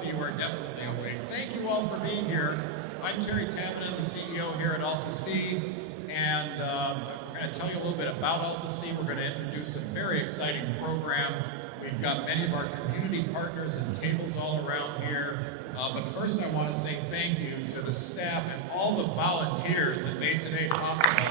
coffee, you are definitely awake. Thank you all for being here. I'm Terry Tamann, the CEO here at AltaSea, and we're going to tell you a little bit about AltaSea. We're going to introduce a very exciting program. We've got many of our community partners and tables all around here. But first I want to say thank you to the staff and all the volunteers that made today possible.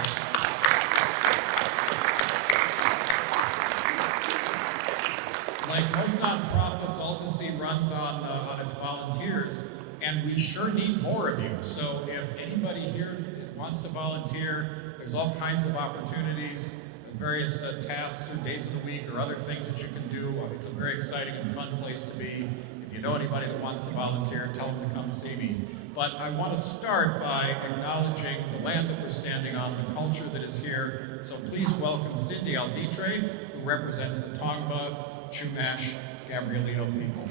Like most nonprofits, AltaSea runs on its volunteers, and we sure need more of you. So if anybody here wants to volunteer, there's all kinds of opportunities, various tasks or days of the week or other things that you can do. It's a very exciting and fun place to be. If you know anybody that wants to volunteer, tell them to come see me. But I want to start by acknowledging the land that we're standing on, the culture that is here. So please welcome Cindy Alvitre, who represents the Tongva, Chumash, Gabrielino people.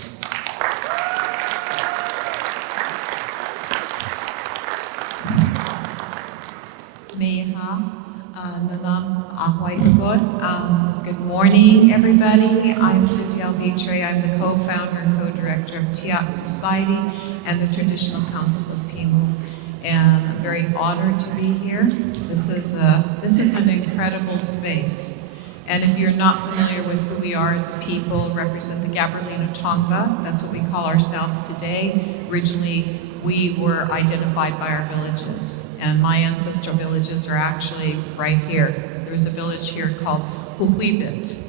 Good morning, everybody. I'm Cindy Alvitre. I'm the co-founder and co-director of TIAT Society and the Traditional Council of Pima. And I'm very honored to be here. This is an incredible space. And if you're not familiar with who we are as a people, represent the Gabrielino Tongva. That's what we call ourselves today. Originally, we were identified by our villages. And my ancestral villages are actually right here. There's a village here called Huhuibit.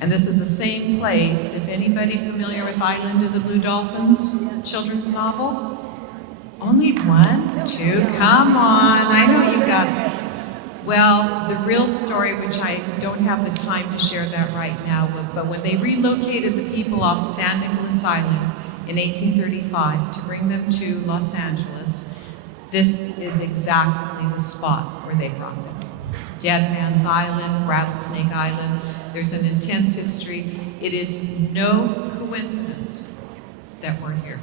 And this is the same place. If anybody familiar with Island of the Blue Dolphins children's novel? Only one? Two? Come on, I know you got some. Well, the real story, which I don't have the time to share that right now, but when they relocated the people off San Nicolas Island in 1835 to bring them to Los Angeles, this is exactly the spot where they brought them. Dead Man's Island, Rattlesnake Island, there's an intense history. It is no coincidence that we're here.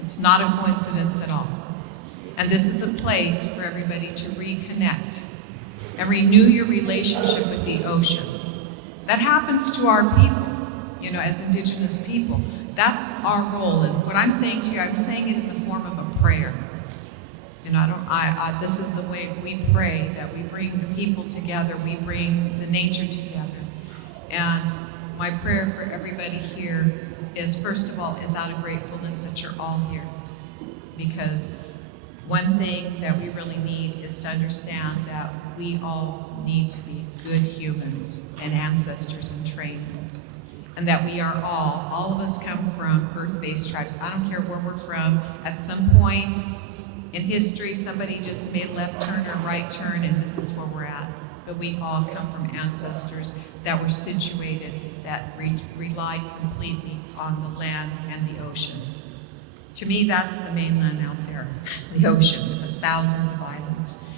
It's not a coincidence at all. And this is a place for everybody to reconnect and renew your relationship with the ocean. That happens to our people, as Indigenous people. That's our role. And what I'm saying to you, I'm saying it in the form of a prayer. This is the way we pray, that we bring the people together, we bring the nature together. And my prayer for everybody here is, first of all, is out of gratefulness that you're all here. Because one thing that we really need is to understand that we all need to be good humans and ancestors in training. And that we are all of us come from earth-based tribes. I don't care where we're from. At some point in history, somebody just made a left turn or right turn, and this is where we're at. But we all come from ancestors that were situated, that relied completely on the land and the ocean. To me, that's the mainland out there, the ocean with the thousands of islands.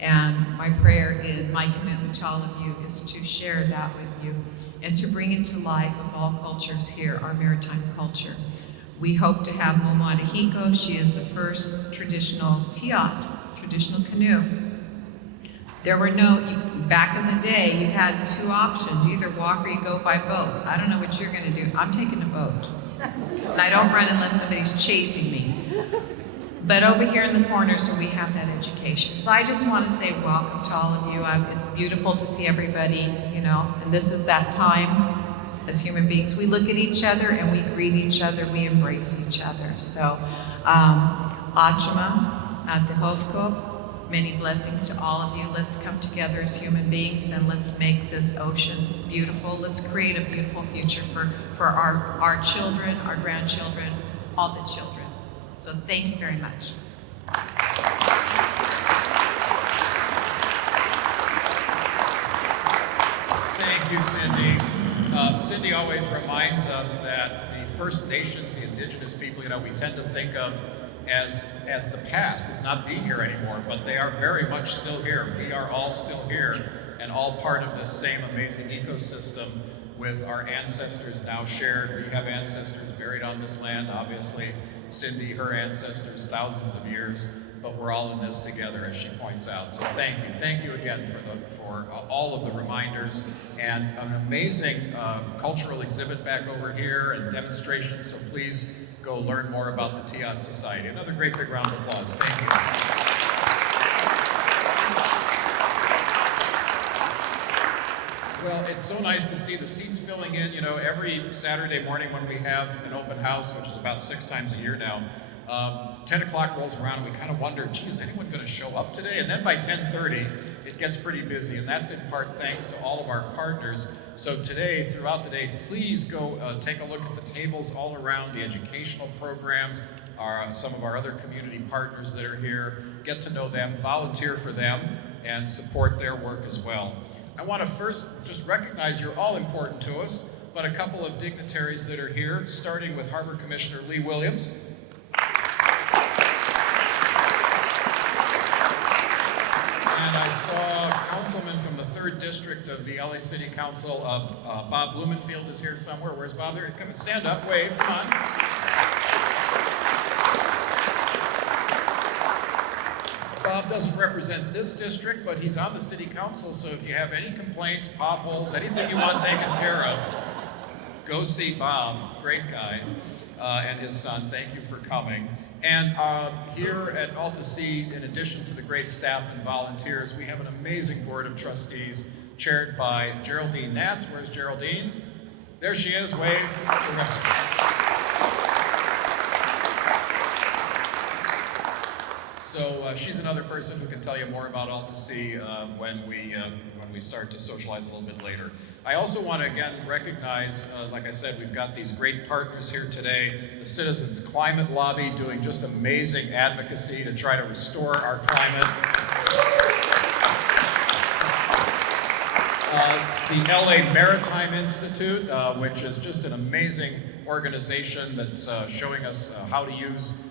And my prayer and my commitment to all of you is to share that with you and to bring into life of all cultures here, our maritime culture. We hope to have Moma Hiko. She is the first traditional tiat, traditional canoe. There were back in the day, you had two options. You either walk or you go by boat. I don't know what you're gonna do. I'm taking a boat. And I don't run unless somebody's chasing me. But over here in the corner, so we have that education. So I just want to say welcome to all of you. It's beautiful to see everybody, and this is that time as human beings. We look at each other and we greet each other, we embrace each other. So, Achama, Atehofko, many blessings to all of you. Let's come together as human beings and let's make this ocean beautiful. Let's create a beautiful future for our children, our grandchildren, all the children. So thank you very much. Thank you, Cindy. Cindy always reminds us that the First Nations, the Indigenous people, we tend to think of as the past, as not being here anymore, but they are very much still here. We are all still here and all part of this same amazing ecosystem with our ancestors now shared. We have ancestors buried on this land, obviously. Cindy, her ancestors, thousands of years, but we're all in this together, as she points out. So thank you. Thank you again for all of the reminders and an amazing cultural exhibit back over here and demonstrations. So please go learn more about the TIOT Society. Another great big round of applause. Thank you. Well, it's so nice to see the seats filling in. You know, every Saturday morning when we have an open house, which is about 6 times a year now, 10 o'clock rolls around and we kind of wonder, gee, is anyone going to show up today? And then by 10:30, it gets pretty busy, and that's in part thanks to all of our partners. So today, throughout the day, please go take a look at the tables all around, the educational programs, some of our other community partners that are here. Get to know them, volunteer for them, and support their work as well. I want to first just recognize you're all important to us, but a couple of dignitaries that are here, starting with Harbor Commissioner Lee Williams. And I saw a councilman from the 3rd District of the LA City Council, Bob Blumenfield is here somewhere. Where's Bob? There, come and stand up, wave, come on. Bob doesn't represent this district, but he's on the city council, so if you have any complaints, potholes, anything you want taken care of, go see Bob, great guy, and his son. Thank you for coming. And here at AltaSea, in addition to the great staff and volunteers, we have an amazing board of trustees chaired by Geraldine Natz. Where's Geraldine? There she is, wave. Terrific. So she's another person who can tell you more about AltaSea when we start to socialize a little bit later. I also want to again recognize, like I said, we've got these great partners here today. The Citizens Climate Lobby doing just amazing advocacy to try to restore our climate. The LA Maritime Institute, which is just an amazing organization that's showing us how to use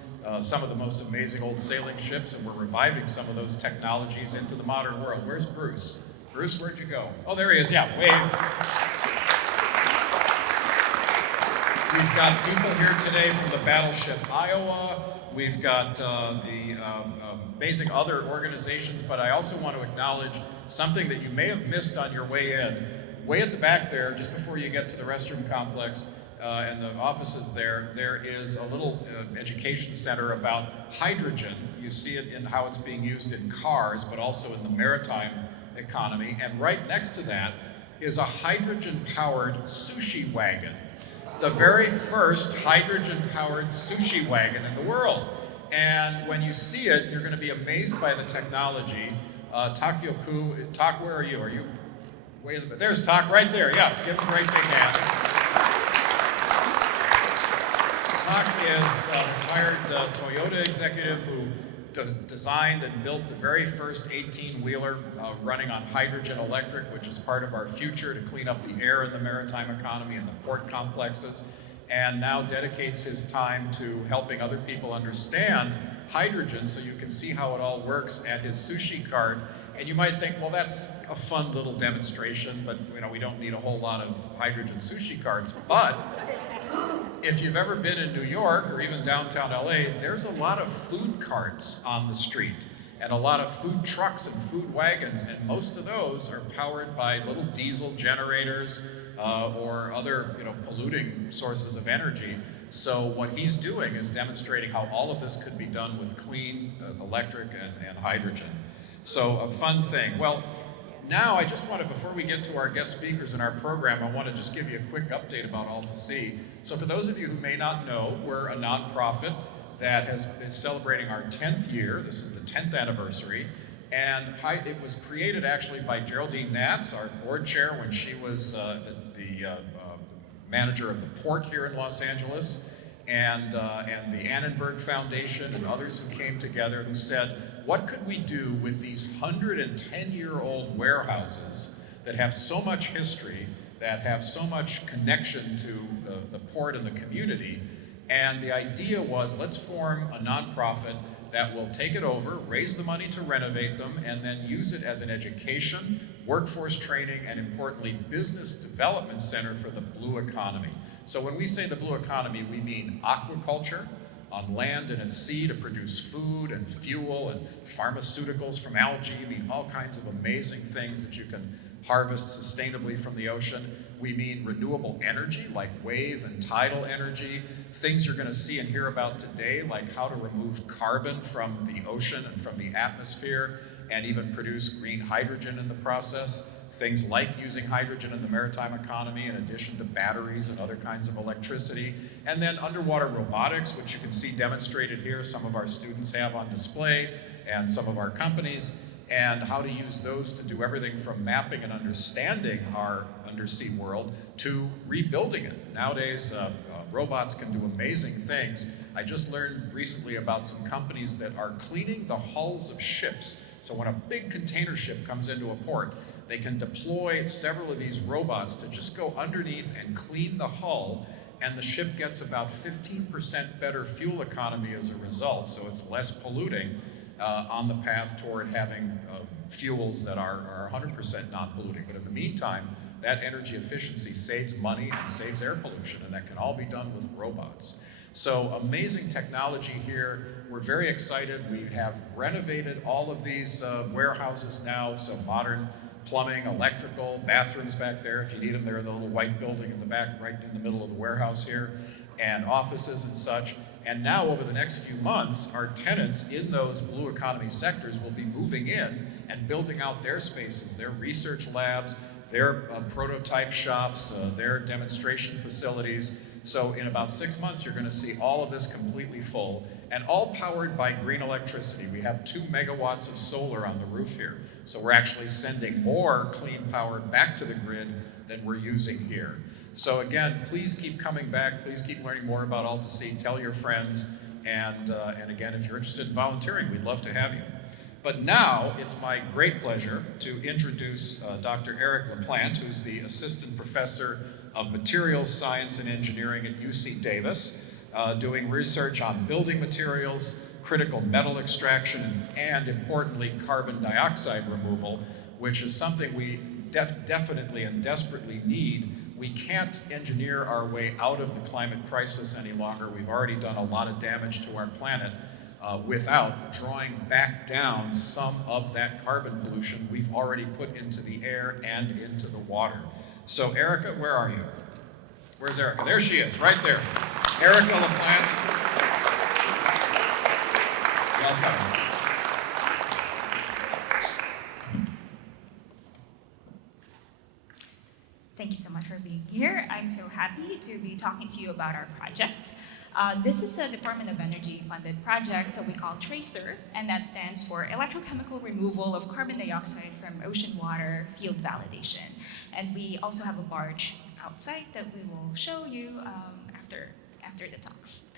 some of the most amazing old sailing ships, and we're reviving some of those technologies into the modern world. Where's Bruce? Bruce, where'd you go? Oh, there he is, yeah, wave. We've got people here today from the Battleship Iowa. We've got the basic other organizations, but I also want to acknowledge something that you may have missed on your way in. Way at the back there, just before you get to the restroom complex, and the offices there is a little education center about hydrogen. You see it in how it's being used in cars, but also in the maritime economy. And right next to that is a hydrogen-powered sushi wagon. The very first hydrogen-powered sushi wagon in the world. And when you see it, you're going to be amazed by the technology. Takyoku, Tak, where are you? Are you way in the, there's Tak right there. Yeah, give him a great big hand. Tak is a retired Toyota executive who designed and built the very first 18-wheeler running on hydrogen electric, which is part of our future to clean up the air in the maritime economy and the port complexes, and now dedicates his time to helping other people understand hydrogen so you can see how it all works at his sushi cart. And you might think, well, that's a fun little demonstration, but we don't need a whole lot of hydrogen sushi carts. But if you've ever been in New York or even downtown LA, there's a lot of food carts on the street and a lot of food trucks and food wagons, and most of those are powered by little diesel generators or other polluting sources of energy. So what he's doing is demonstrating how all of this could be done with clean electric and hydrogen. So a fun thing. Well, now I just want to, before we get to our guest speakers in our program, I want to just give you a quick update about AltaSea. So for those of you who may not know, we're a nonprofit that has been celebrating our 10th year. This is the 10th anniversary. And it was created actually by Geraldine Natz, our board chair, when she was the manager of the port here in Los Angeles, and the Annenberg Foundation and others who came together who said, what could we do with these 110-year-old warehouses that have so much history, that have so much connection to the port and the community? And the idea was, let's form a nonprofit that will take it over, raise the money to renovate them, and then use it as an education, workforce training, and importantly, business development center for the blue economy. So when we say the blue economy, we mean aquaculture, on land and at sea to produce food and fuel and pharmaceuticals from algae. I mean, all kinds of amazing things that you can harvest sustainably from the ocean. We mean renewable energy like wave and tidal energy, things you're going to see and hear about today, like how to remove carbon from the ocean and from the atmosphere, and even produce green hydrogen in the process. Things like using hydrogen in the maritime economy in addition to batteries and other kinds of electricity. And then underwater robotics, which you can see demonstrated here, some of our students have on display, and some of our companies, and how to use those to do everything from mapping and understanding our undersea world to rebuilding it. Nowadays, robots can do amazing things. I just learned recently about some companies that are cleaning the hulls of ships. So when a big container ship comes into a port, they can deploy several of these robots to just go underneath and clean the hull, and the ship gets about 15% better fuel economy as a result, so it's less polluting on the path toward having fuels that are 100% non-polluting. But in the meantime, that energy efficiency saves money and saves air pollution, and that can all be done with robots. So amazing technology here. We're very excited. We have renovated all of these warehouses now, so modern plumbing, electrical, bathrooms back there. If you need them, they're in the little white building in the back, right in the middle of the warehouse here, and offices and such. And now over the next few months, our tenants in those blue economy sectors will be moving in and building out their spaces, their research labs, their prototype shops, their demonstration facilities. So in about 6 months, you're going to see all of this completely full and all powered by green electricity. We have 2 megawatts of solar on the roof here. So we're actually sending more clean power back to the grid than we're using here. So again, please keep coming back. Please keep learning more about AltaSea. Tell your friends. And again, if you're interested in volunteering, we'd love to have you. But now it's my great pleasure to introduce Dr. Erika La Plante, who's the Assistant Professor of Materials Science and Engineering at UC Davis, doing research on building materials, critical metal extraction, and importantly, carbon dioxide removal, which is something we definitely and desperately need. We can't engineer our way out of the climate crisis any longer. We've already done a lot of damage to our planet without drawing back down some of that carbon pollution we've already put into the air and into the water. So Erika, where are you? Where's Erika? There she is, right there. Erika La Plante. Welcome. Thank you so much for being here. I'm so happy to be talking to you about our project. This is a Department of Energy funded project that we call TRACER, and that stands for Electrochemical Removal of Carbon Dioxide from Ocean Water Field Validation. And we also have a barge outside that we will show you after the talks.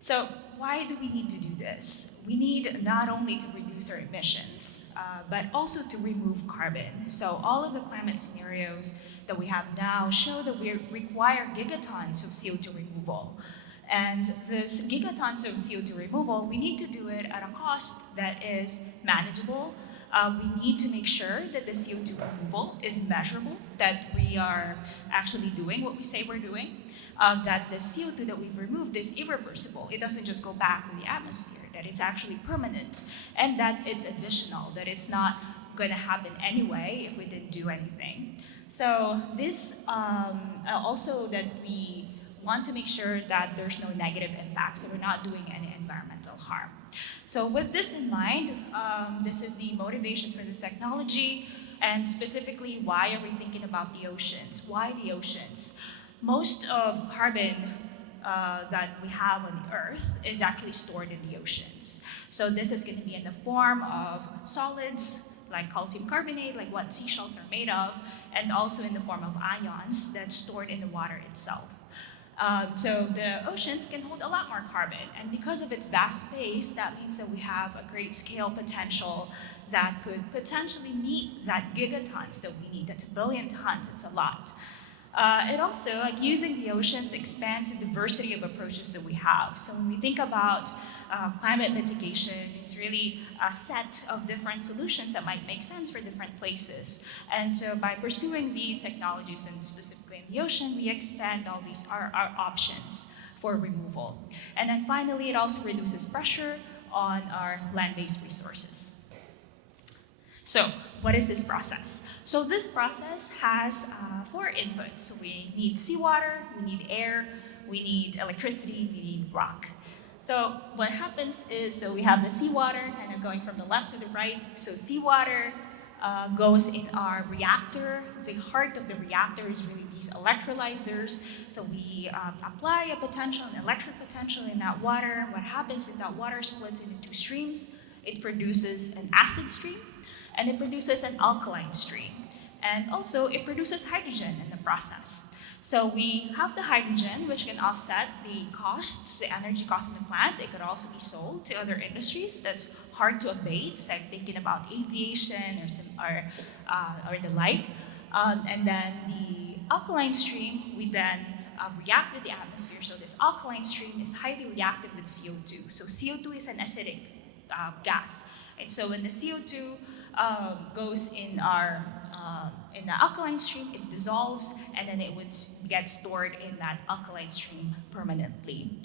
So why do we need to do this? We need not only to reduce our emissions, but also to remove carbon. So all of the climate scenarios that we have now show that we require gigatons of CO2 removal. And this gigatons of CO2 removal, we need to do it at a cost that is manageable. We need to make sure that the CO2 removal is measurable, that we are actually doing what we say we're doing, that the CO2 that we've removed is irreversible. It doesn't just go back in the atmosphere, that it's actually permanent, and that it's additional, that it's not going to happen anyway if we didn't do anything. So this also that we want to make sure that there's no negative impacts, so we're not doing any environmental harm. So with this in mind, this is the motivation for this technology, and specifically, why are we thinking about the oceans? Why the oceans? Most of carbon that we have on the Earth is actually stored in the oceans. So this is going to be in the form of solids, like calcium carbonate, like what seashells are made of, and also in the form of ions that's stored in the water itself. So the oceans can hold a lot more carbon, and because of its vast space, that means that we have a great scale potential that could potentially meet that gigatons that we need. That's 1 billion tons, it's a lot. It also, like using the oceans expands the diversity of approaches that we have. So when we think about climate mitigation, it's really a set of different solutions that might make sense for different places. And so by pursuing these technologies, and specifically in the ocean, we expand all these our options for removal. And then finally, it also reduces pressure on our land-based resources. So what is this process? So this process has 4 inputs. So we need seawater, we need air, we need electricity, we need rock. So what happens is, so we have the seawater kind of going from the left to the right. So seawater goes in our reactor. The heart of the reactor is really these electrolyzers. So we apply a potential, an electric potential in that water. What happens is that water splits into 2 streams. It produces an acid stream, and it produces an alkaline stream. And also, it produces hydrogen in the process. So we have the hydrogen, which can offset the costs, the energy cost of the plant. It could also be sold to other industries that's hard to abate, so I'm thinking about aviation or the like. And then the alkaline stream, we then react with the atmosphere. So this alkaline stream is highly reactive with CO2. So CO2 is an acidic gas. And so when the CO2 goes in the alkaline stream, it dissolves, and then it would get stored in that alkaline stream permanently.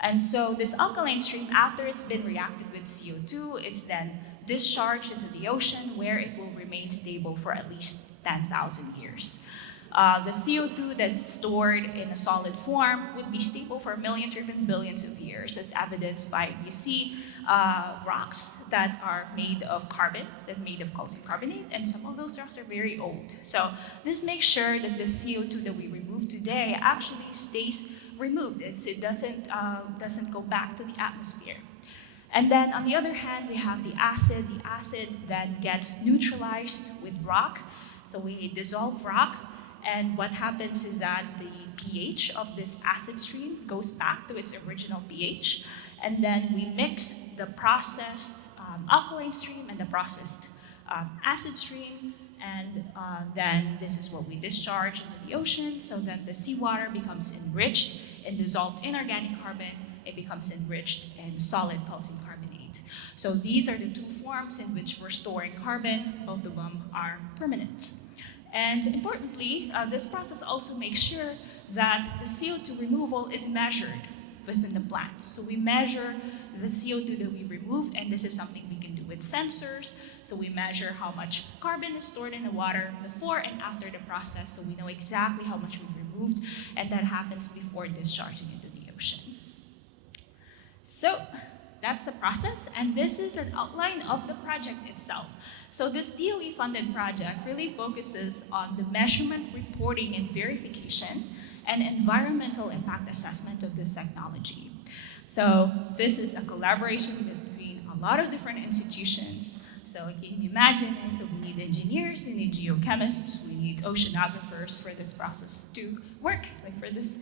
And so this alkaline stream, after it's been reacted with CO2, it's then discharged into the ocean, where it will remain stable for at least 10,000 years. The CO2 that's stored in a solid form would be stable for millions or even billions of years, as evidenced by, you see, rocks that are made of carbon, that are made of calcium carbonate, and some of those rocks are very old. So this makes sure that the CO2 that we remove today actually stays removed. It doesn't go back to the atmosphere. And then on the other hand, we have the acid. The acid then gets neutralized with rock. So we dissolve rock, and what happens is that the pH of this acid stream goes back to its original pH. And then we mix the processed alkaline stream and the processed acid stream, and then this is what we discharge into the ocean. So then the seawater becomes enriched in dissolved inorganic carbon. It becomes enriched in solid calcium carbonate. So these are the 2 forms in which we're storing carbon. Both of them are permanent. And importantly, this process also makes sure that the CO2 removal is measured within the plant. So we measure the CO2 that we removed, and this is something we can do with sensors. So we measure how much carbon is stored in the water before and after the process, so we know exactly how much we've removed, and that happens before discharging into the ocean. So that's the process, and this is an outline of the project itself. So this DOE-funded project really focuses on the measurement, reporting, and verification and environmental impact assessment of this technology. So this is a collaboration between a lot of different institutions. So you can imagine, so we need engineers, we need geochemists, we need oceanographers for this process to work, like for this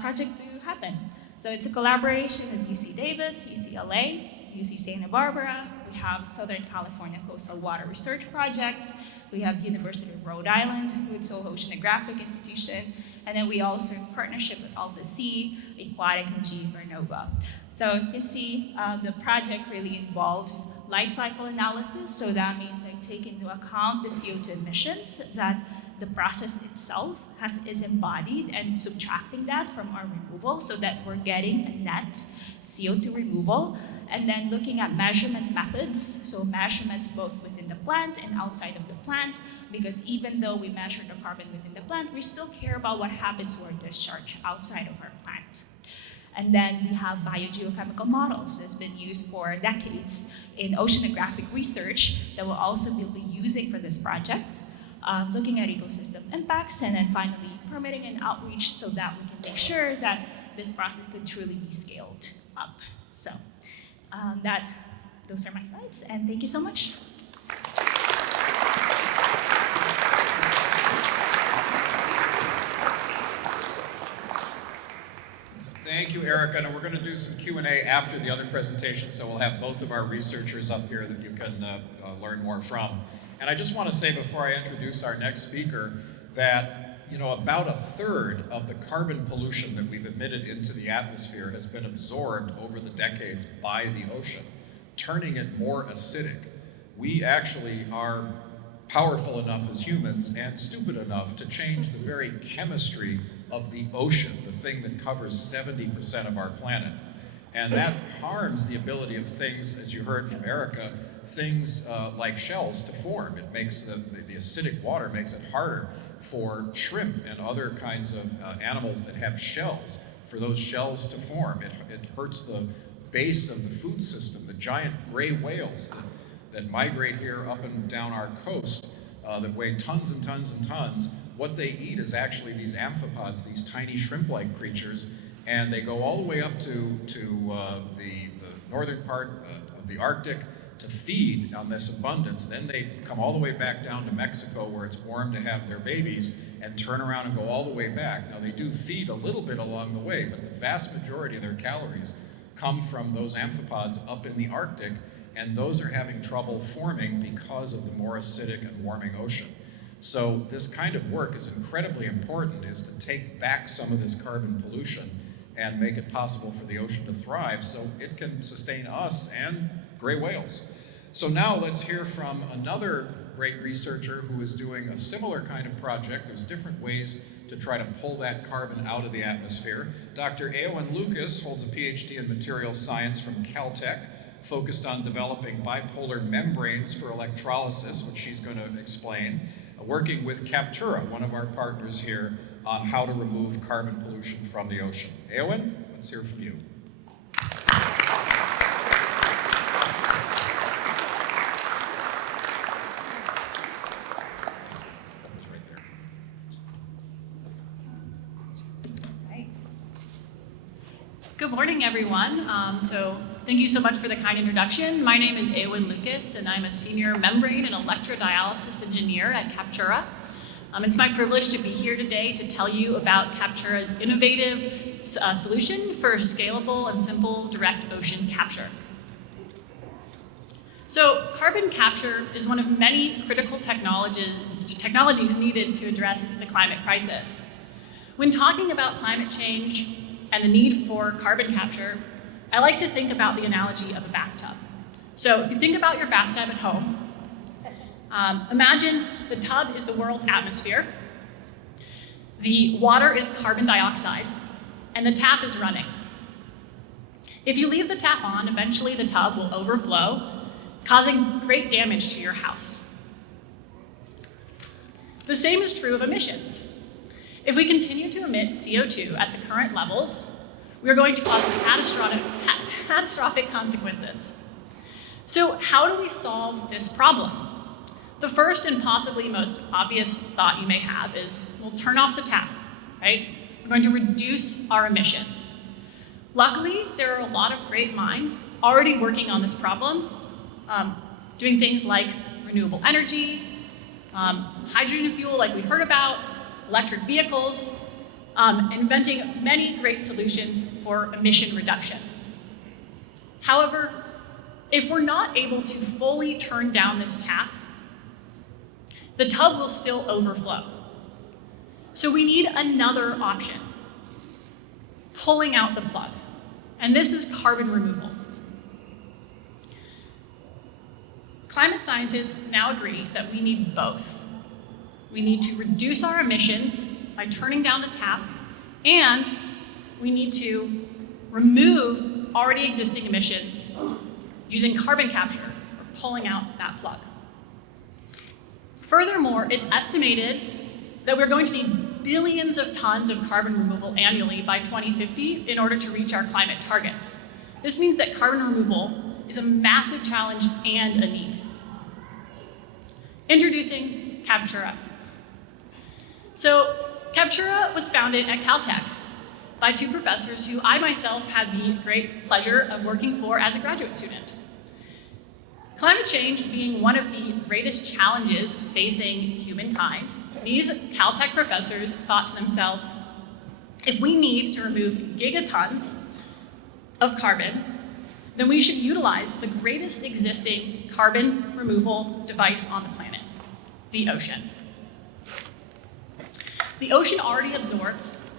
project to happen. So it's a collaboration with UC Davis, UCLA, UC Santa Barbara. We have Southern California Coastal Water Research Project. We have University of Rhode Island, Woods Hole Oceanographic Institution, and then we also in partnership with AltaSea, Aquatic, and GE Vernova. So you can see the project really involves life cycle analysis. So that means like taking into account the CO2 emissions that the process itself is embodied, and subtracting that from our removal so that we're getting a net CO2 removal. And then looking at measurement methods, so measurements both within the plant and outside of the plant, because even though we measure the carbon within the plant, we still care about what happens to our discharge outside of our plant. And then we have biogeochemical models that's been used for decades in oceanographic research that we'll also be using for this project, looking at ecosystem impacts, and then finally permitting and outreach so that we can make sure that this process could truly be scaled up. So those are my slides, and thank you so much. Thank you, Erika. And we're going to do some Q&A after the other presentation, so we'll have both of our researchers up here that you can learn more from. And I just want to say before I introduce our next speaker that about a third of the carbon pollution that we've emitted into the atmosphere has been absorbed over the decades by the ocean, turning it more acidic. We actually are powerful enough as humans and stupid enough to change the very chemistry of the ocean, the thing that covers 70% of our planet. And that harms the ability of things, as you heard from Erika, things like shells to form. It makes the acidic water makes it harder for shrimp and other kinds of animals that have shells, for those shells to form. It hurts the base of the food system. The giant gray whales that migrate here up and down our coast that weigh tons and tons and tons, what they eat is actually these amphipods, these tiny shrimp-like creatures, and they go all the way up to the northern part of the Arctic to feed on this abundance. Then they come all the way back down to Mexico where it's warm to have their babies and turn around and go all the way back. Now they do feed a little bit along the way, but the vast majority of their calories come from those amphipods up in the Arctic, and those are having trouble forming because of the more acidic and warming ocean. So this kind of work is incredibly important, is to take back some of this carbon pollution and make it possible for the ocean to thrive so it can sustain us and gray whales. So now let's hear from another great researcher who is doing a similar kind of project. There's different ways to try to pull that carbon out of the atmosphere. Dr. Éowyn Lucas holds a Ph.D. in materials science from Caltech, focused on developing bipolar membranes for electrolysis, which she's going to explain, working with Captura, one of our partners here, on how to remove carbon pollution from the ocean. Éowyn, let's hear from you. Good morning, everyone. So thank you so much for the kind introduction. My name is Éowyn Lucas, and I'm a senior membrane and electrodialysis engineer at Captura. It's my privilege to be here today to tell you about Captura's innovative solution for scalable and simple direct ocean capture. So carbon capture is one of many critical technologies needed to address the climate crisis. When talking about climate change and the need for carbon capture, I like to think about the analogy of a bathtub. So if you think about your bathtub at home, imagine the tub is the world's atmosphere, the water is carbon dioxide, and the tap is running. If you leave the tap on, eventually the tub will overflow, causing great damage to your house. The same is true of emissions. If we continue to emit CO2 at the current levels, we are going to cause catastrophic consequences. So how do we solve this problem? The first and possibly most obvious thought you may have is, we'll turn off the tap, right? We're going to reduce our emissions. Luckily, there are a lot of great minds already working on this problem, doing things like renewable energy, hydrogen fuel like we heard about, electric vehicles, inventing many great solutions for emission reduction. However, if we're not able to fully turn down this tap, the tub will still overflow. So we need another option, pulling out the plug. And this is carbon removal. Climate scientists now agree that we need both. We need to reduce our emissions by turning down the tap, and we need to remove already existing emissions using carbon capture, or pulling out that plug. Furthermore, it's estimated that we're going to need billions of tons of carbon removal annually by 2050 in order to reach our climate targets. This means that carbon removal is a massive challenge and a need. Introducing Captura. So Captura was founded at Caltech by two professors who I myself had the great pleasure of working for as a graduate student. Climate change being one of the greatest challenges facing humankind, these Caltech professors thought to themselves, if we need to remove gigatons of carbon, then we should utilize the greatest existing carbon removal device on the planet, the ocean. The ocean already absorbs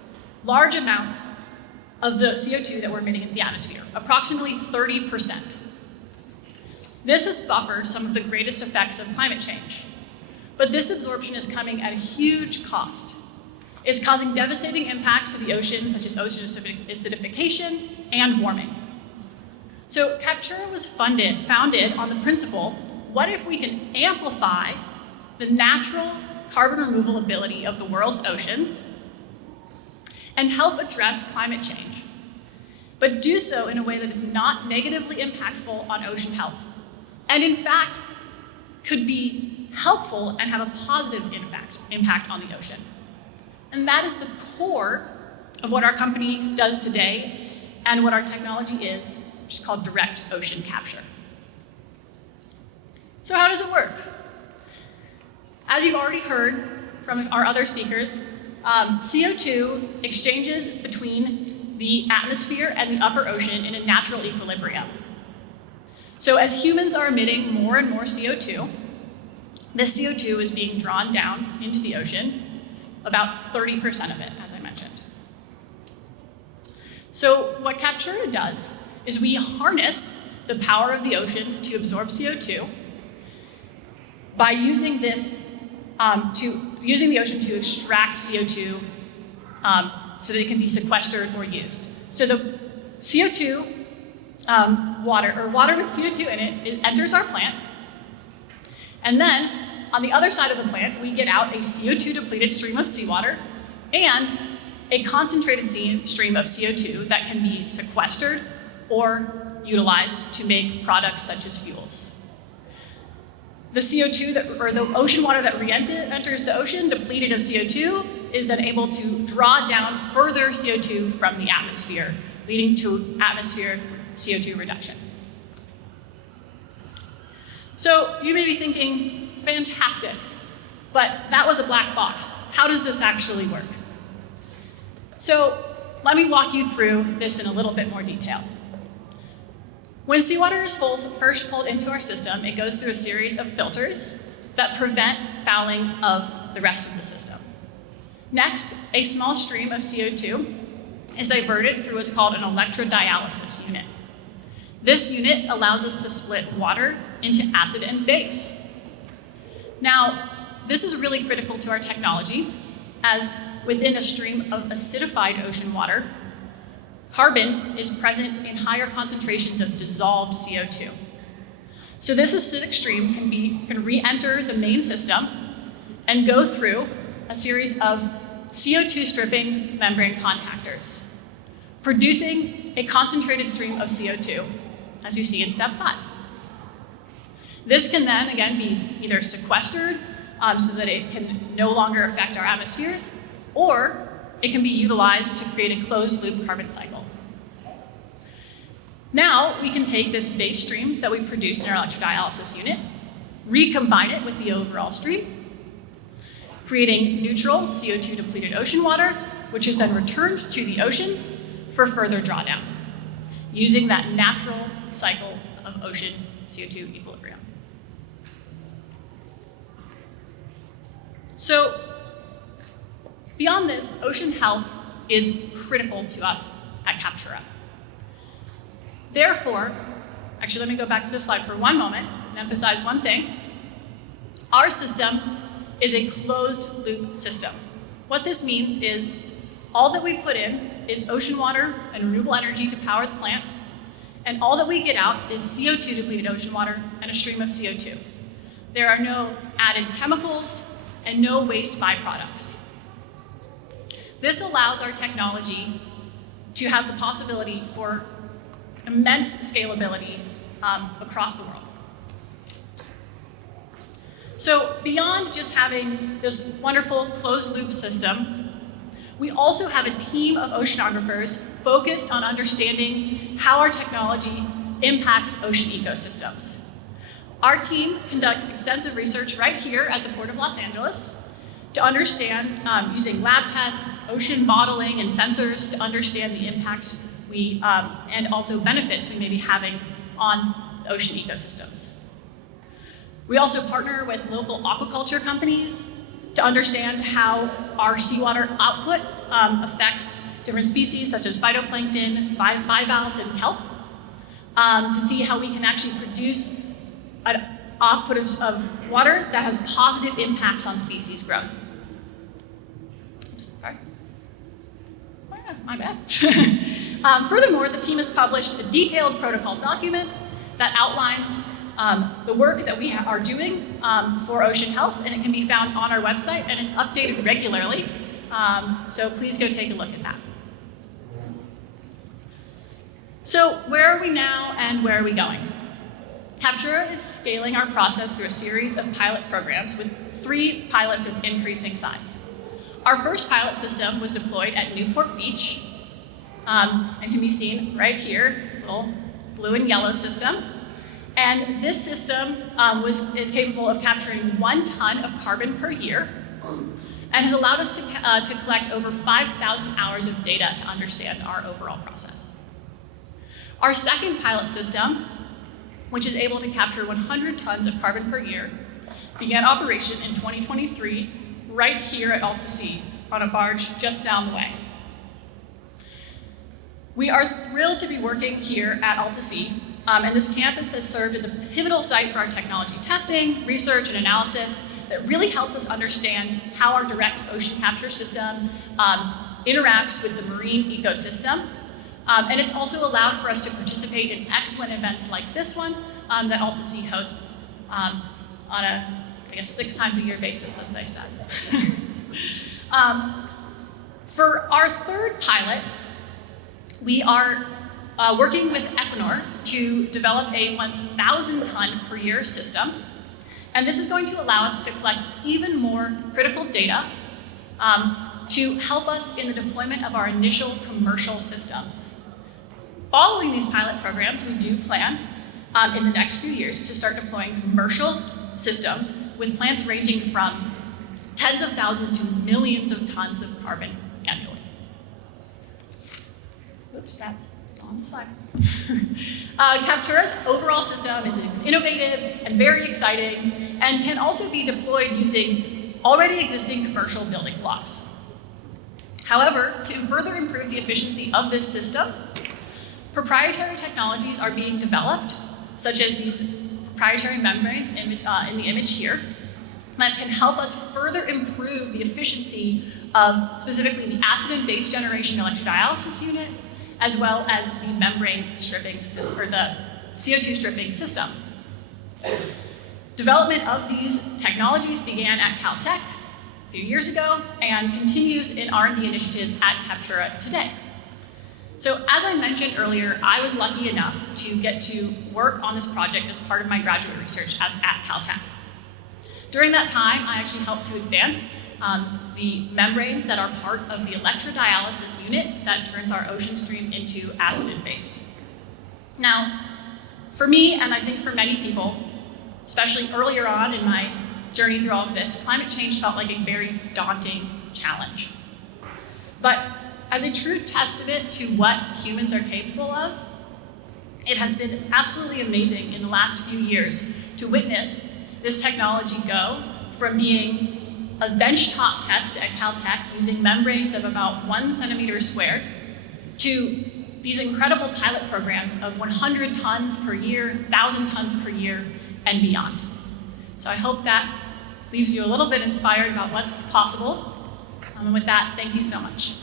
large amounts of the CO2 that we're emitting into the atmosphere, approximately 30%. This has buffered some of the greatest effects of climate change. But this absorption is coming at a huge cost. It's causing devastating impacts to the ocean, such as ocean acidification and warming. So Captura was founded on the principle, what if we can amplify the natural carbon removal ability of the world's oceans and help address climate change, but do so in a way that is not negatively impactful on ocean health, and in fact, could be helpful and have a positive impact on the ocean. And that is the core of what our company does today and what our technology is, which is called direct ocean capture. So how does it work? As you've already heard from our other speakers, CO2 exchanges between the atmosphere and the upper ocean in a natural equilibrium. So as humans are emitting more and more CO2, this CO2 is being drawn down into the ocean, about 30% of it, as I mentioned. So what Captura does is we harness the power of the ocean to absorb CO2 by using using the ocean to extract CO2 so that it can be sequestered or used. So the CO2, water with CO2 in it enters our plant, and then on the other side of the plant, we get out a CO2 depleted stream of seawater and a concentrated stream of CO2 that can be sequestered or utilized to make products such as fuels. The CO2 or the ocean water that enters the ocean depleted of CO2 is then able to draw down further CO2 from the atmosphere, leading to atmospheric CO2 reduction. So you may be thinking, fantastic, but that was a black box. How does this actually work? So let me walk you through this in a little bit more detail. When seawater is first pulled into our system, it goes through a series of filters that prevent fouling of the rest of the system. Next, a small stream of CO2 is diverted through what's called an electrodialysis unit. This unit allows us to split water into acid and base. Now, this is really critical to our technology, as within a stream of acidified ocean water, carbon is present in higher concentrations of dissolved CO2. So this acidic stream can re-enter the main system and go through a series of CO2 stripping membrane contactors, producing a concentrated stream of CO2, as you see in step 5. This can then, again, be either sequestered so that it can no longer affect our atmospheres, or it can be utilized to create a closed-loop carbon cycle. Now, we can take this base stream that we produce in our electrodialysis unit, recombine it with the overall stream, creating neutral CO2-depleted ocean water, which is then returned to the oceans for further drawdown, using that natural cycle of ocean CO2 equilibrium. So, beyond this, ocean health is critical to us at Captura. Therefore, actually let me go back to this slide for one moment and emphasize one thing. Our system is a closed loop system. What this means is all that we put in is ocean water and renewable energy to power the plant, and all that we get out is CO2 depleted ocean water and a stream of CO2. There are no added chemicals and no waste byproducts. This allows our technology to have the possibility for immense scalability across the world. So beyond just having this wonderful closed loop system, we also have a team of oceanographers focused on understanding how our technology impacts ocean ecosystems. Our team conducts extensive research right here at the Port of Los Angeles to understand, using lab tests, ocean modeling, and sensors to understand the impacts and also benefits we may be having on ocean ecosystems. We also partner with local aquaculture companies to understand how our seawater output affects different species such as phytoplankton, bivalves, and kelp, to see how we can actually produce an output of water that has positive impacts on species growth. Oops, sorry. Oh yeah, my bad. Furthermore, the team has published a detailed protocol document that outlines the work that we are doing for ocean health, and it can be found on our website, and it's updated regularly. So please go take a look at that. So where are we now and where are we going? Captura is scaling our process through a series of pilot programs with 3 pilots of increasing size. Our first pilot system was deployed at Newport Beach and can be seen right here, this little blue and yellow system. And this system is capable of capturing 1 ton of carbon per year and has allowed us to collect over 5,000 hours of data to understand our overall process. Our second pilot system, which is able to capture 100 tons of carbon per year, began operation in 2023 right here at AltaSea on a barge just down the way. We are thrilled to be working here at AltaSea, and this campus has served as a pivotal site for our technology testing, research, and analysis that really helps us understand how our direct ocean capture system interacts with the marine ecosystem. And it's also allowed for us to participate in excellent events like this one that AltaSea hosts on a, I guess, 6 times a year basis, as they said. For our third pilot, we are working with Equinor to develop a 1,000 ton per year system. And this is going to allow us to collect even more critical data to help us in the deployment of our initial commercial systems. Following these pilot programs, we do plan in the next few years to start deploying commercial systems with plants ranging from tens of thousands to millions of tons of carbon annually. Oops, that's on the slide. Captura's overall system is innovative and very exciting and can also be deployed using already existing commercial building blocks. However, to further improve the efficiency of this system, proprietary technologies are being developed, such as these proprietary membranes in the image here, that can help us further improve the efficiency of specifically the acid and base generation electrodialysis unit, as well as the membrane stripping system, or the CO2 stripping system. Development of these technologies began at Caltech a few years ago and continues in R&D initiatives at Captura today. So as I mentioned earlier, I was lucky enough to get to work on this project as part of my graduate research at Caltech. During that time, I actually helped to advance the membranes that are part of the electrodialysis unit that turns our ocean stream into acid and base. Now, for me, and I think for many people, especially earlier on in my journey through all of this, climate change felt like a very daunting challenge. But as a true testament to what humans are capable of, it has been absolutely amazing in the last few years to witness this technology go from being a benchtop test at Caltech using membranes of about 1 centimeter squared to these incredible pilot programs of 100 tons per year, 1,000 tons per year, and beyond. So I hope that leaves you a little bit inspired about what's possible. And with that, thank you so much.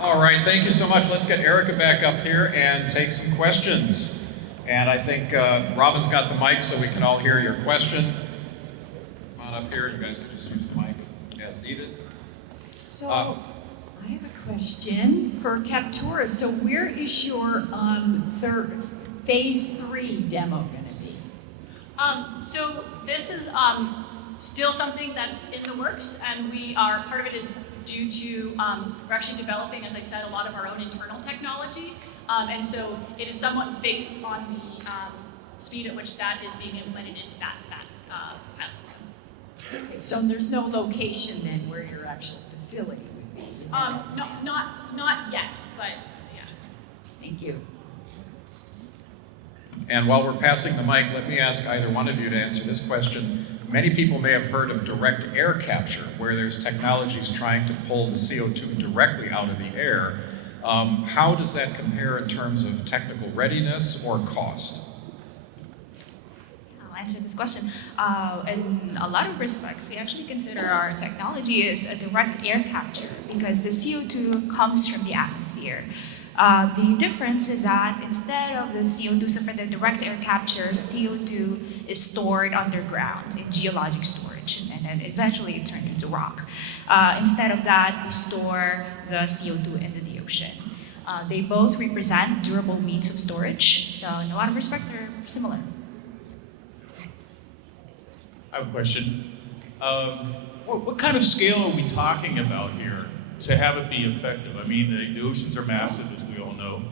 All right, thank you so much. Let's get Erika back up here and take some questions. And I think Robin's got the mic so we can all hear your question. Come on up here, you guys can just use the mic as needed. So, I have a question for Captura. So where is your phase 3 demo going to be? So this is still something that's in the works, and part of it is due to, we're actually developing, as I said, a lot of our own internal technology. And so it is somewhat based on the speed at which that is being implemented into that pilot system. Okay, so there's no location then where your actual facility would be? No, not yet, but yeah. Thank you. And while we're passing the mic, let me ask either one of you to answer this question. Many people may have heard of direct air capture, where there's technologies trying to pull the CO2 directly out of the air. How does that compare in terms of technical readiness or cost? I answer this question. In a lot of respects, we actually consider our technology as a direct air capture because the CO2 comes from the atmosphere. The difference is that instead of the CO2, so for the direct air capture, CO2 is stored underground in geologic storage, and then eventually it turns into rock. Instead of that, we store the CO2 into the ocean. They both represent durable means of storage, so in a lot of respects, they're similar. I have a question. What kind of scale are we talking about here to have it be effective? I mean, the oceans are massive, as we all know.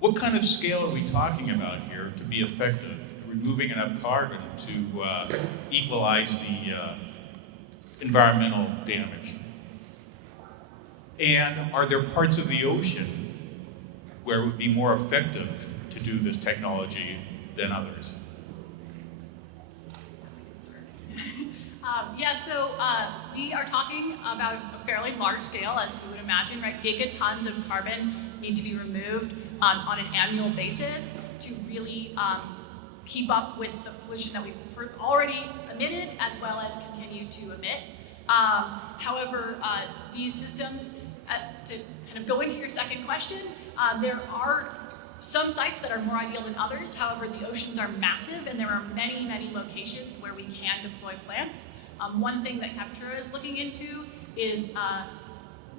What kind of scale are we talking about here to be effective? Removing enough carbon to equalize the environmental damage? And are there parts of the ocean where it would be more effective to do this technology than others? We are talking about a fairly large scale, as you would imagine, right? Gigatons of carbon need to be removed on an annual basis to really keep up with the pollution that we've already emitted as well as continue to emit. However, these systems, to kind of go into your second question, there are some sites that are more ideal than others. However, the oceans are massive and there are many, many locations where we can deploy plants. One thing that Captura is looking into is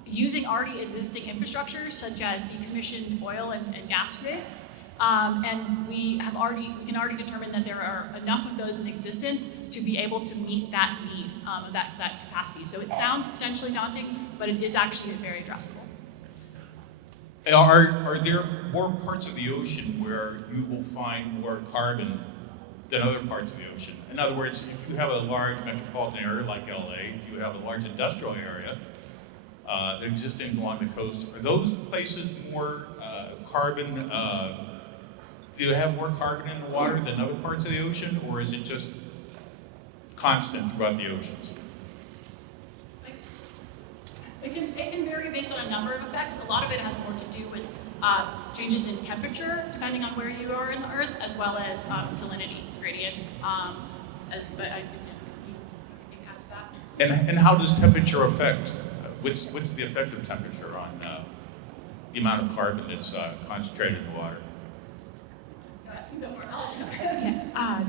using already existing infrastructure such as decommissioned oil and gas rigs. And we can already determine that there are enough of those in existence to be able to meet that need, that capacity. So it sounds potentially daunting, but it is actually very addressable. Are there more parts of the ocean where you will find more carbon than other parts of the ocean? In other words, if you have a large metropolitan area like LA, if you have a large industrial area existing along the coast, are those places more carbon, do you have more carbon in the water than other parts of the ocean, or is it just constant throughout the oceans? It can vary based on a number of effects. A lot of it has more to do with changes in temperature, depending on where you are in the Earth, as well as salinity gradients. And how does temperature affect? What's the effect of temperature on the amount of carbon that's concentrated in the water?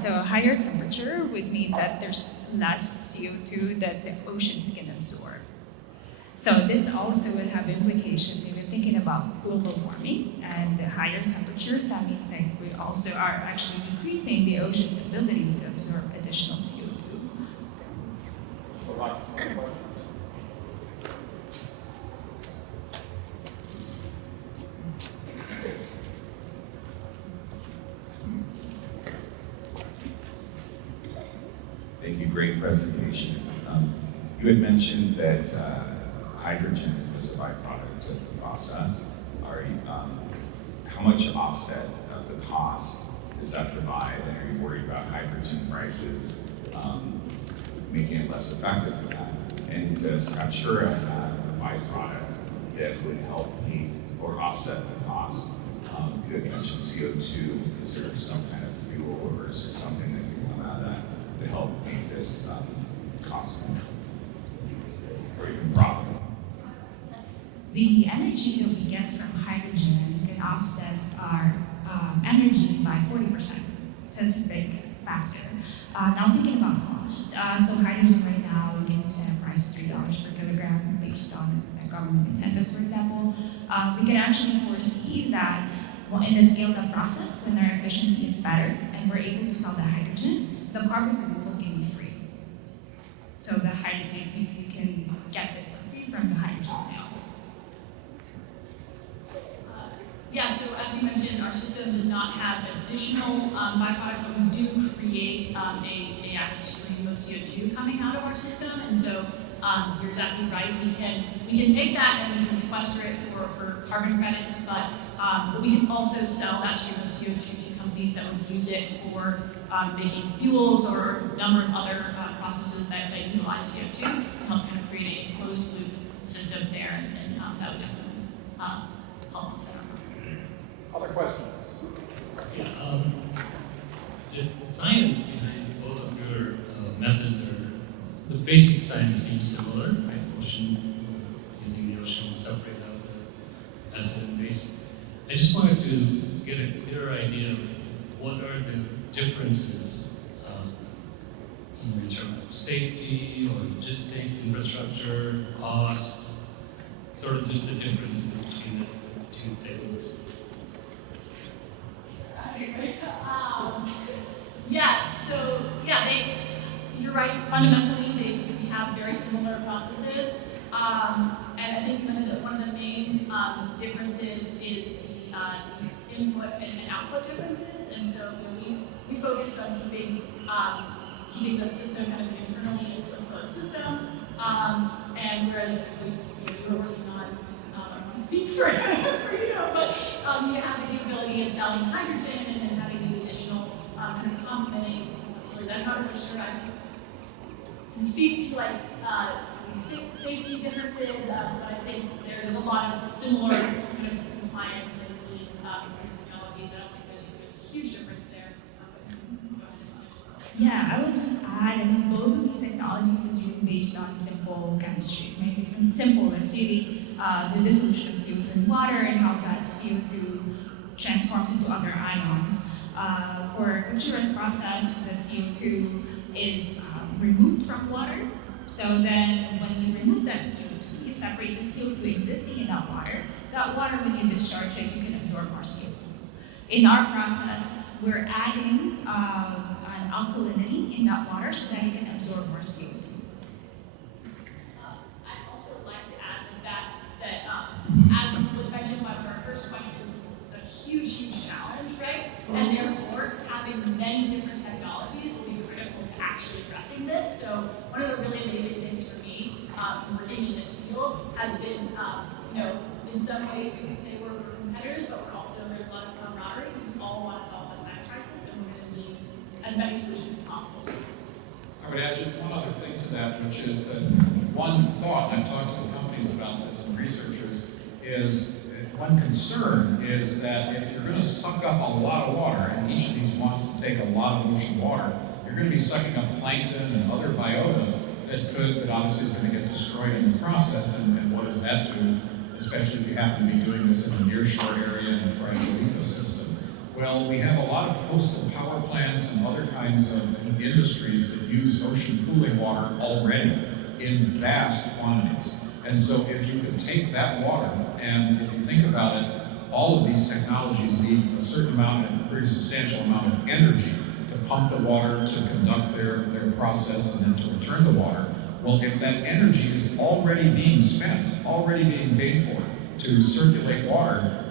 So higher temperature would mean that there's less CO2 that the oceans can absorb. So this also will have implications if you're thinking about global warming and the higher temperatures. That means that we also are actually decreasing the ocean's ability to absorb additional CO2. Thank you, great presentations. You had mentioned that hydrogen was a byproduct of the process. How much offset of the cost does that provide? And are you worried about hydrogen prices making it less effective for that? And does Captura have a byproduct that would help pay or offset the cost? You had mentioned CO2. Is there some kind of fuel or is there something that can come out of that to help make this cost or even profitable? The energy that we get from hydrogen can offset our energy by 40%. So it's a big factor. Now thinking about cost. So hydrogen right now, we can set a price of $3 per kilogram based on government incentives, for example. We can actually foresee that in the scaled-up process, when our efficiency is better and we're able to sell the hydrogen, the carbon removal can be free. So the hydrogen, we can get it for free from the hydrogen sale. So as you mentioned, our system does not have additional byproducts, but we do create a actual stream of CO2 coming out of our system. And so you're exactly right. We can take that and we can sequester it for carbon credits, but we can also sell that stream of CO2 to companies that would use it for making fuels or a number of other processes that utilize CO2 and help kind of create a closed loop system there, and that would definitely help us. Other questions? Yeah, the science behind both of your methods are, the basic science seems similar, right? Using the ocean to separate out the acid and base. I just wanted to get a clearer idea of what are the differences in terms of safety or logistics, infrastructure, costs, sort of just the differences between the two things. You're right. Fundamentally, we have very similar processes, and I think one of the main differences is the input and output differences. And so we focused on keeping the system kind of internally a closed system, and whereas we were working on, I don't want to speak for you, but you have the capability of selling hydrogen and having these additional kind of complementing stories. I'm not really sure I can speak to safety differences, but I think there's a lot of similar kind of compliance and needs technologies. I don't think there's a huge difference there. Yeah, I would just add, I think both of these technologies is really based on simple chemistry, right? It's simple. It's really the dissolution of CO2 in water and how that CO2 transforms into other ions. For Captura's process, the CO2 is removed from water. So then when you remove that CO2, you separate the CO2 existing in that water. That water, when you discharge it, you can absorb more CO2. In our process, we're adding an alkalinity in that water so that it can absorb more CO2. I'd also like to add that as was mentioned by one of our first questions, this is a huge challenge, right? And therefore, having many different technologies will be critical to actually addressing this. So one of the really amazing things for me working in this field has been, in some ways you could say we're competitors, but there's a lot of camaraderie because we all want to solve the climate crisis, and we're going to need as many solutions as possible to this. I would add just one other thing to that, which is that one thought, and I've talked to companies about this and researchers, is one concern is that if you're going to suck up a lot of water, and each of these wants to take a lot of ocean water, you're going to be sucking up plankton and other biota that obviously is going to get destroyed in the process, and what does that do, especially if you happen to be doing this in a nearshore area in a fragile ecosystem? Well, we have a lot of coastal power plants and other kinds of industries that use ocean cooling water already in vast quantities. And so if you could take that water, and if you think about it, all of these technologies need a certain amount, a pretty substantial amount of energy to pump the water, to conduct their process, and then to return the water. Well, if that energy is already being spent, already being paid for to circulate water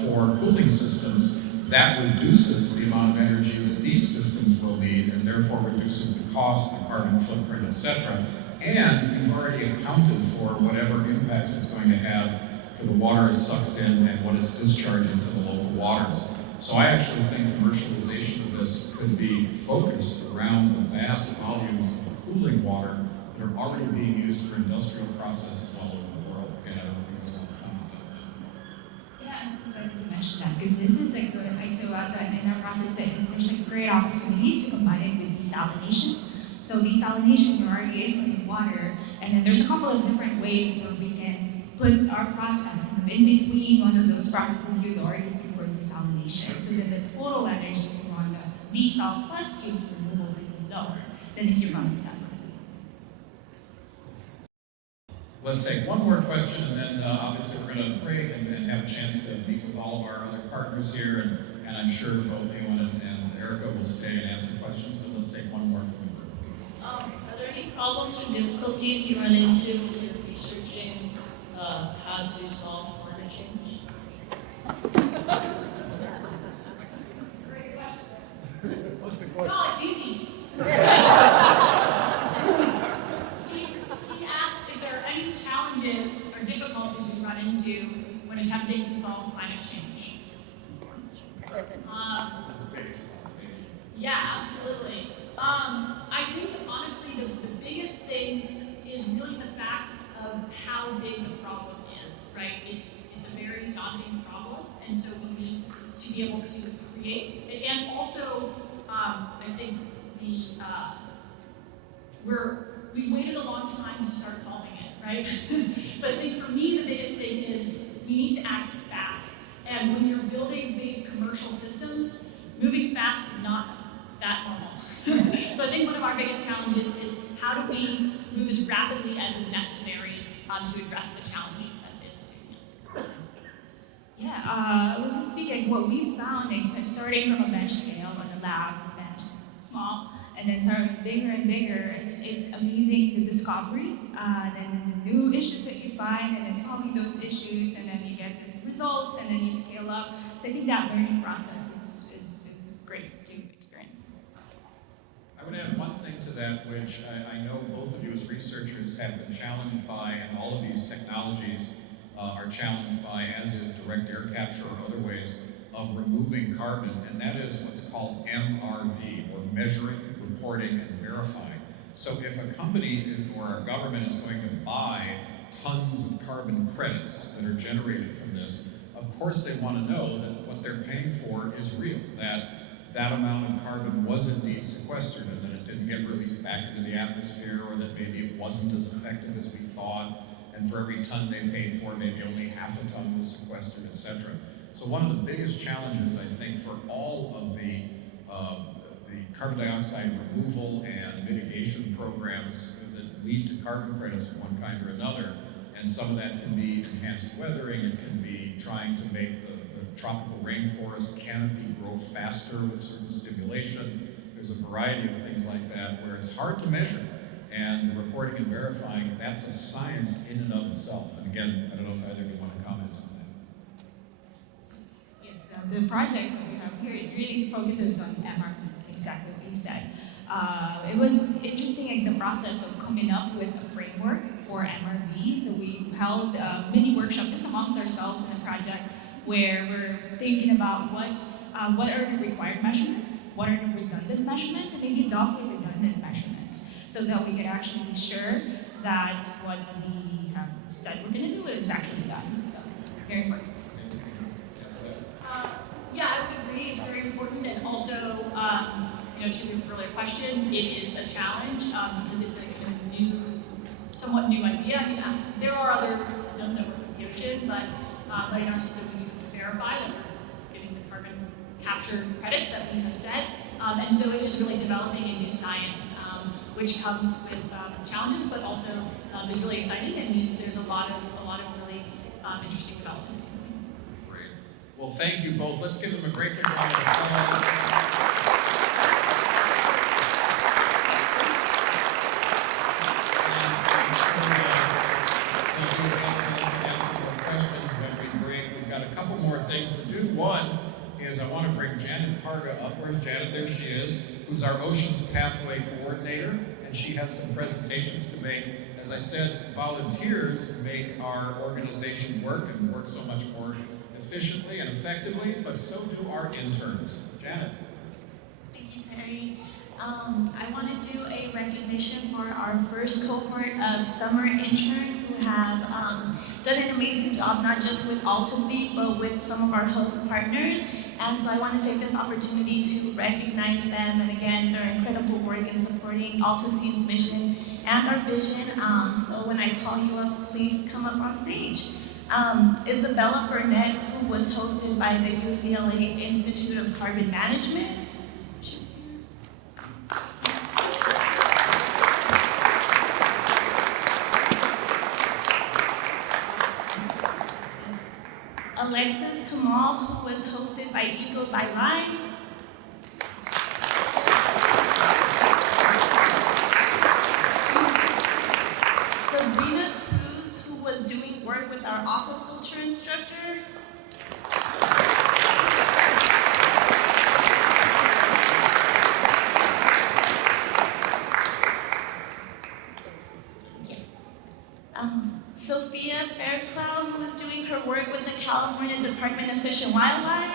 for cooling systems, that reduces the amount of energy that these systems will need, and therefore reduces the cost, the carbon footprint, etc. And you've already accounted for whatever impacts it's going to have for the water it sucks in and what it's discharging to the local waters. So I actually think commercialization of this could be focused around the vast volumes of cooling water that are already being used for industrial processes all over the world. And I don't think there's a lot of comment on that. Yeah, I'm so glad you mentioned that because this is a good, so in our process, there's a great opportunity to combine it with desalination. So desalination, you're already in water, and then there's a couple of different ways where we can put our process in between one of those processes you'd already do for desalination, so that the total energy on the desal plus CO2 removal will be lower than if you're running separately. Let's take one more question, and then obviously we're going to break and have a chance to meet with all of our other partners here, and I'm sure both Éowyn and Erika will stay and answer questions, but let's take one more from the group. Are there any problems or difficulties you run into when you're researching how to solve climate change? Great question. No, it's easy. He asked if there are any challenges or difficulties you run into when attempting to solve climate change. Yeah, absolutely. I think honestly the biggest thing is really the fact of how big the problem is, right? It's a very daunting problem, and so we need to be able to create, and also I think we've waited a long time to start solving it, right? So I think for me, the biggest thing is we need to act fast. And when you're building big commercial systems, moving fast is not that normal. So I think one of our biggest challenges is how do we move as rapidly as is necessary to address the challenge that is facing us. Yeah, well, to speak, like what we found is starting from a bench scale on the lab bench, small, and then starting bigger and bigger. It's amazing the discovery, then the new issues that you find, and then solving those issues, and then you get these results, and then you scale up. So I think that learning process is great to experience. I would add one thing to that, which I know both of you as researchers have been challenged by, and all of these technologies are challenged by, as is direct air capture or other ways of removing carbon, and that is what's called MRV, or measuring, reporting, and verifying. So if a company or a government is going to buy tons of carbon credits that are generated from this, of course they want to know that what they're paying for is real, that amount of carbon was indeed sequestered and that it didn't get released back into the atmosphere, or that maybe it wasn't as effective as we thought, and for every ton they paid for, maybe only half a ton was sequestered, etc. So one of the biggest challenges, I think, for all of the carbon dioxide removal and mitigation programs that lead to carbon credits of one kind or another, and some of that can be enhanced weathering, it can be trying to make the tropical rainforest canopy grow faster with certain stimulation. There's a variety of things like that where it's hard to measure, and reporting and verifying, that's a science in and of itself. And again, I don't know if either of you want to comment on that. Yes, the project that we have here, it really focuses on MRV, exactly what you said. It was interesting in the process of coming up with a framework for MRV. So we held a mini workshop just amongst ourselves in the project, where we're thinking about what are the required measurements, what are the redundant measurements, and maybe adopt the redundant measurements, so that we can actually be sure that what we have said we're going to do is actually done. So, very important. Yeah, I would agree. It's very important, and also, to your earlier question, it is a challenge because it's a somewhat new idea. I mean, there are other systems that work with the ocean, but like our system, we need to verify that we're getting the carbon capture credits that we have said, and so it is really developing a new science, which comes with challenges, but also is really exciting and means there's a lot of really interesting development. Great. Well, thank you both. Let's give them a great big round of applause. A couple more things to do. One is I want to bring Janet Parga up. Where's Janet? There she is, who's our Oceans Pathway Coordinator, and she has some presentations to make. As I said, volunteers make our organization work and work so much more efficiently and effectively, but so do our interns. Janet. Thank you, Terry. I want to do a recognition for our first cohort of summer interns who have done an amazing job, not just with AltaSea, but with some of our host partners. And so I want to take this opportunity to recognize them, and again, their incredible work in supporting AltaSea's mission and our vision. So when I call you up, please come up on stage. Isabella Burnett, who was hosted by the UCLA Institute of Carbon Management. Alexis Kamal, who was hosted by Ego by Line. Sabrina Cruz, who was doing work with our aquaculture instructor. Sophia Fairclough, who was doing her work with the California Department of Fish and Wildlife.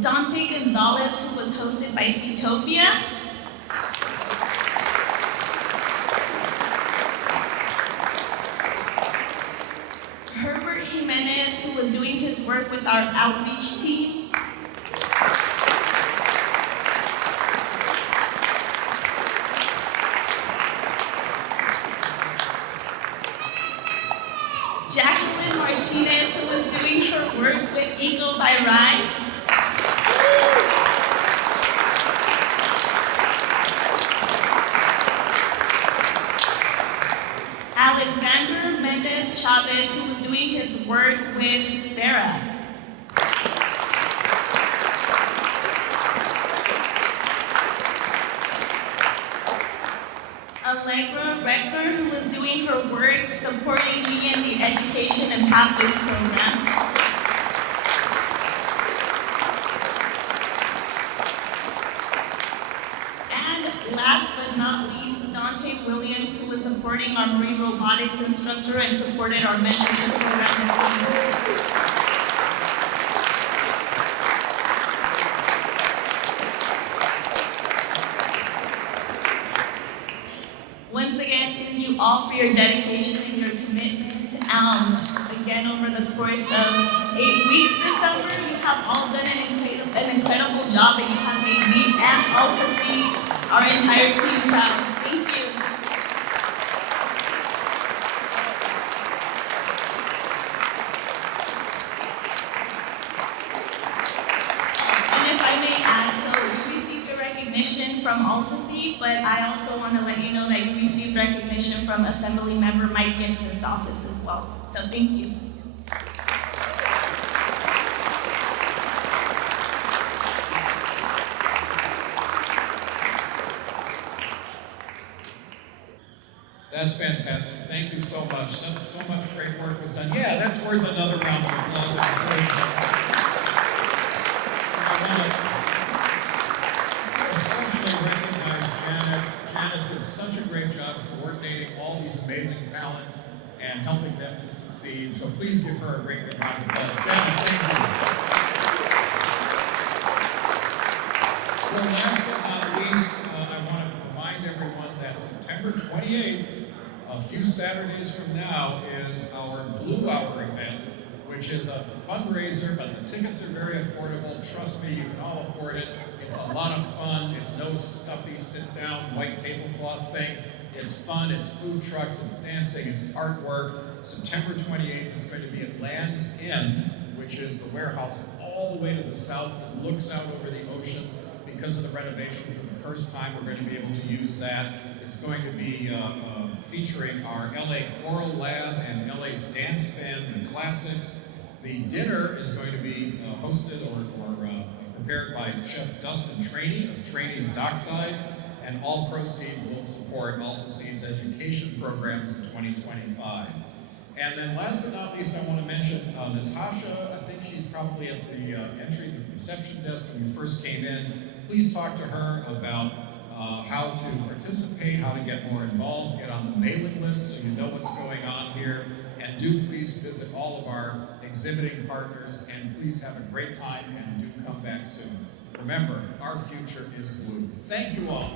Dante Gonzalez, who was hosted by Seatopia. Jimenez, who was doing his work with our outreach team. Jacqueline Martinez, who was doing her work with Eco by Rye. Alexander Mendez Chavez, who was doing his work with Spera. Allegra Reckler, who was doing her work supporting me in the Education and Pathways program. And last but not least, Dante Williams, who was supporting our marine robotics instructor and supported our mentorship program this year. Once again, thank you all for your dedication and your commitment. Again, over the course of 8 weeks this summer, you have all done an incredible job, and you have made me and AltaSea, our entire team, proud. Thank you. And if I may add, so you received your recognition from AltaSea, but I also want to let you know that you received recognition from Assembly Member Mike Gibson's office as well. So thank you. That's fantastic. Thank you so much. So much great work was done. Yeah, that's worth another round of applause. I want to especially recognize Janet. Janet did such a great job coordinating all these amazing talents and helping them to succeed. So please give her a great round of applause. Janet, thank you. Well, last but not least, I want to remind everyone that September 28th, a few Saturdays from now, is our Blue Hour event, which is a fundraiser, but the tickets are very affordable. Trust me, you can all afford it. It's a lot of fun. It's no stuffy sit-down white tablecloth thing. It's fun, it's food trucks, it's dancing, it's artwork. September 28th is going to be at Land's End, which is the warehouse all the way to the south that looks out over the ocean. Because of the renovation, for the first time, we're going to be able to use that. It's going to be featuring our LA Choral Lab and LA's Dance Band and Classics. The dinner is going to be hosted or prepared by Chef Dustin Trainey of Trainey's Dockside, and all proceeds will support AltaSea's education programs in 2025. And then last but not least, I want to mention Natasha. I think she's probably at the entry, the reception desk when you first came in. Please talk to her about how to participate, how to get more involved, get on the mailing list so you know what's going on here. And do please visit all of our exhibiting partners, and please have a great time and do come back soon. Remember, our future is blue. Thank you all.